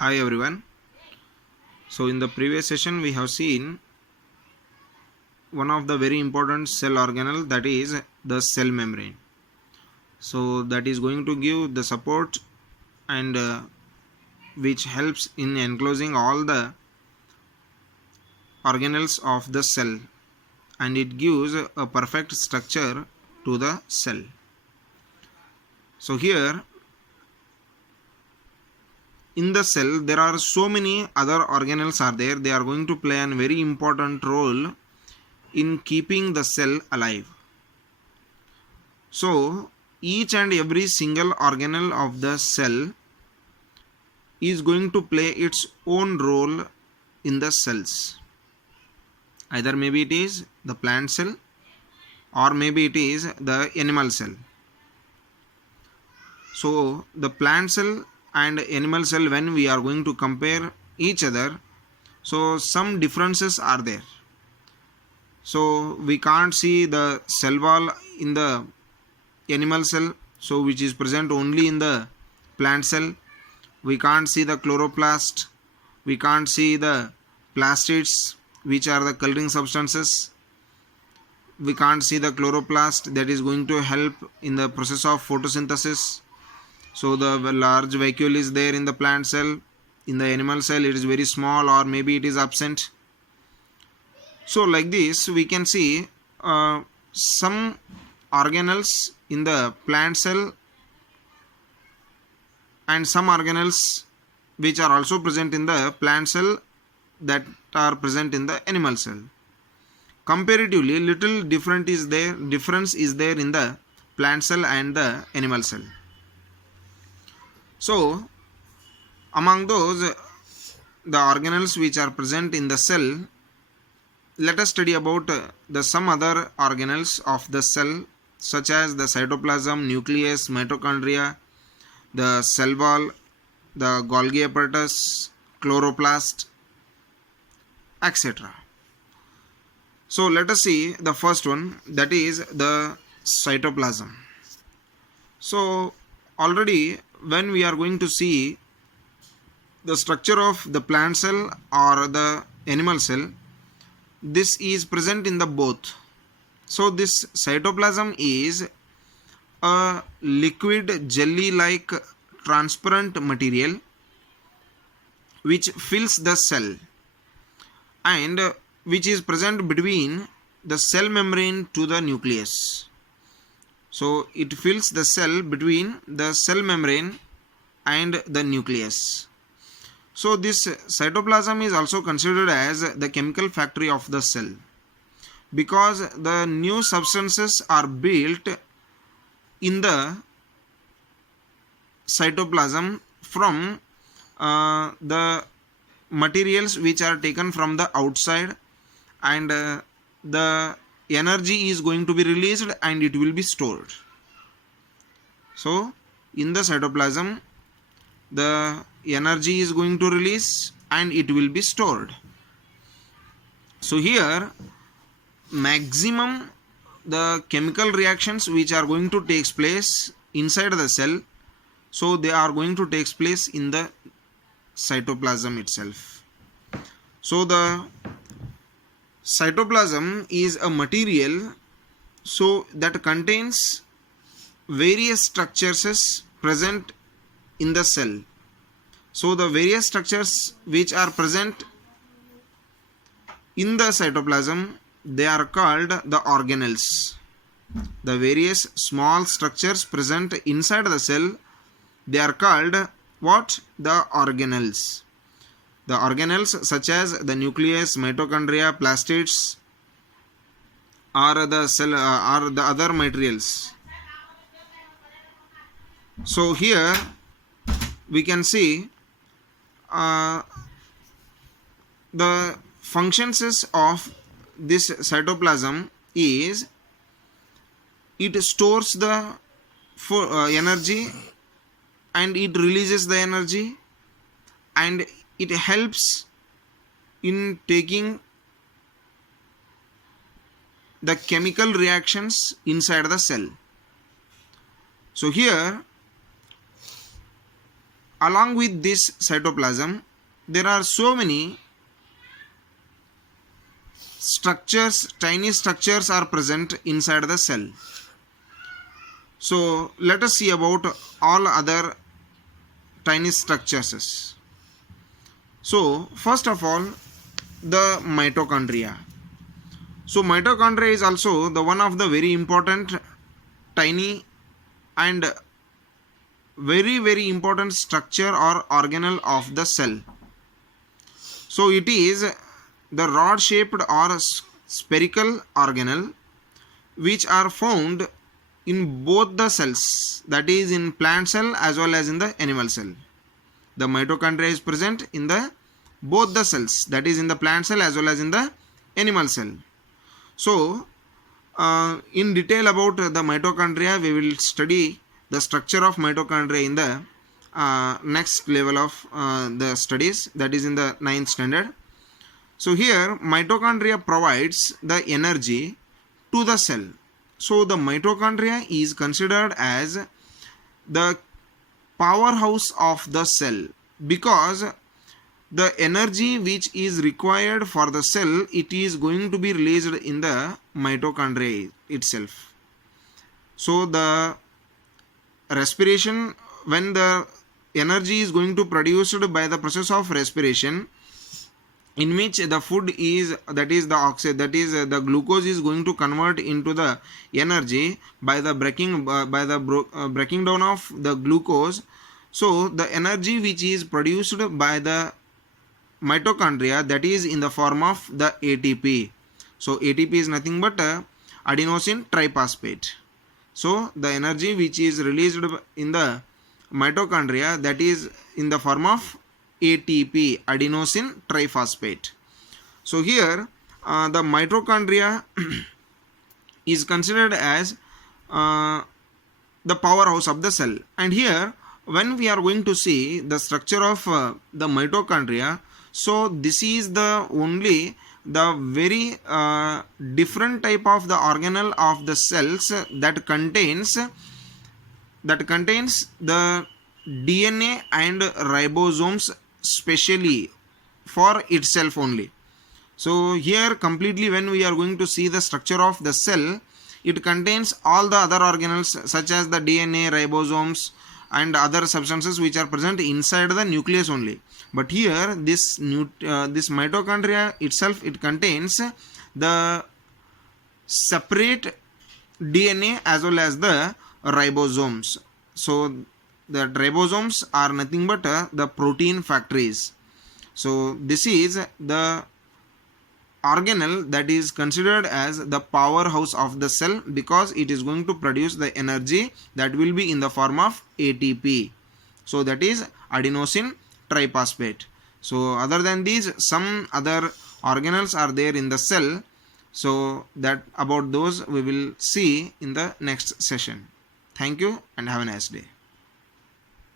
Hi everyone. So in the previous session we have seen one of the very important cell organelle, that is the cell membrane. So that is going to give the support and which helps in enclosing all the organelles of the cell, and it gives a perfect structure to the cell. So here in the cell there are so many other organelles are there. They are going to play a very important role in keeping the cell alive. So each and every single organelle of the cell is going to play its own role in the cells. Either maybe it is the plant cell or maybe it is the animal cell. So the plant cell and animal cell, when we are going to compare each other, so some differences are there. So we can't see the cell wall in the animal cell, so which is present only in the plant cell. We can't see the chloroplast, we can't see the plastids, which are the coloring substances. We can't see the chloroplast that is going to help in the process of photosynthesis. So the large vacuole is there in the plant cell. In the animal cell it is very small, or maybe it is absent. So like this we can see some organelles in the plant cell and some organelles which are also present in the plant cell that are present in the animal cell. Comparatively little difference is there in the plant cell and the animal cell. So among those the organelles which are present in the cell, let us study about the some other organelles of the cell, such as the cytoplasm, nucleus, mitochondria, the cell wall, the Golgi apparatus, chloroplast, etc. So let us see the first one, that is the cytoplasm. So already when we are going to see the structure of the plant cell or the animal cell, this is present in the both. So this cytoplasm is a liquid jelly like transparent material which fills the cell and which is present between the cell membrane to the nucleus. So it fills the cell between the cell membrane and the nucleus. So this cytoplasm is also considered as the chemical factory of the cell, because the new substances are built in the cytoplasm from the materials which are taken from the outside, and the energy is going to be released and it will be stored. So in the cytoplasm the energy is going to release and it will be stored. So here maximum the chemical reactions which are going to take place inside the cell, so they are going to take place in the cytoplasm itself. So the cytoplasm is a material so that contains various structures present in the cell. So the various structures which are present in the cytoplasm, they are called the organelles. The various small structures present inside the cell, they are called what? The organelles. The organelles such as the nucleus, mitochondria, plastids are the cell are the other materials. So here we can see the functions of this cytoplasm is it stores the energy and it releases the energy, and it helps in taking the chemical reactions inside the cell. So here along with this cytoplasm, there are so many structures, tiny structures are present inside the cell. So let us see about all other tiny structures. So first of all, the mitochondria. So mitochondria is also the one of the very important tiny and very important structure or organelle of the cell. So it is the rod shaped or spherical organelle which are found in both the cells, that is in plant cell as well as in the animal cell. The mitochondria is present in the both the cells, that is in the plant cell as well as in the animal cell. So in detail about the mitochondria, we will study the structure of mitochondria in the next level of the studies, that is in the 9th standard. So here mitochondria provides the energy to the cell. So the mitochondria is considered as the powerhouse of the cell, because the energy which is required for the cell, it is going to be released in the mitochondria itself. So the respiration, when the energy is going to produced by the process of respiration, in which the food is, that is the oxide, that is the glucose is going to convert into the energy by the breaking down of the glucose. So the energy which is produced by the mitochondria, that is in the form of the ATP. So ATP is nothing but adenosine triphosphate. So the energy which is released in the mitochondria, that is in the form of ATP, adenosine triphosphate. So here the mitochondria is considered as the powerhouse of the cell. And here when we are going to see the structure of the mitochondria, so this is the only the very different type of the organelle of the cells that contains the DNA and ribosomes specially for itself only. So here completely when we are going to see the structure of the cell, it contains all the other organelles such as the DNA, ribosomes and other substances which are present inside the nucleus only. But here this mitochondria itself, it contains the separate DNA as well as the ribosomes. So the ribosomes are nothing but the protein factories. So this is the organelle that is considered as the powerhouse of the cell, because it is going to produce the energy that will be in the form of ATP. So that is adenosine triphosphate. So other than these, some other organelles are there in the cell. So that about those we will see in the next session. Thank you and have a nice day.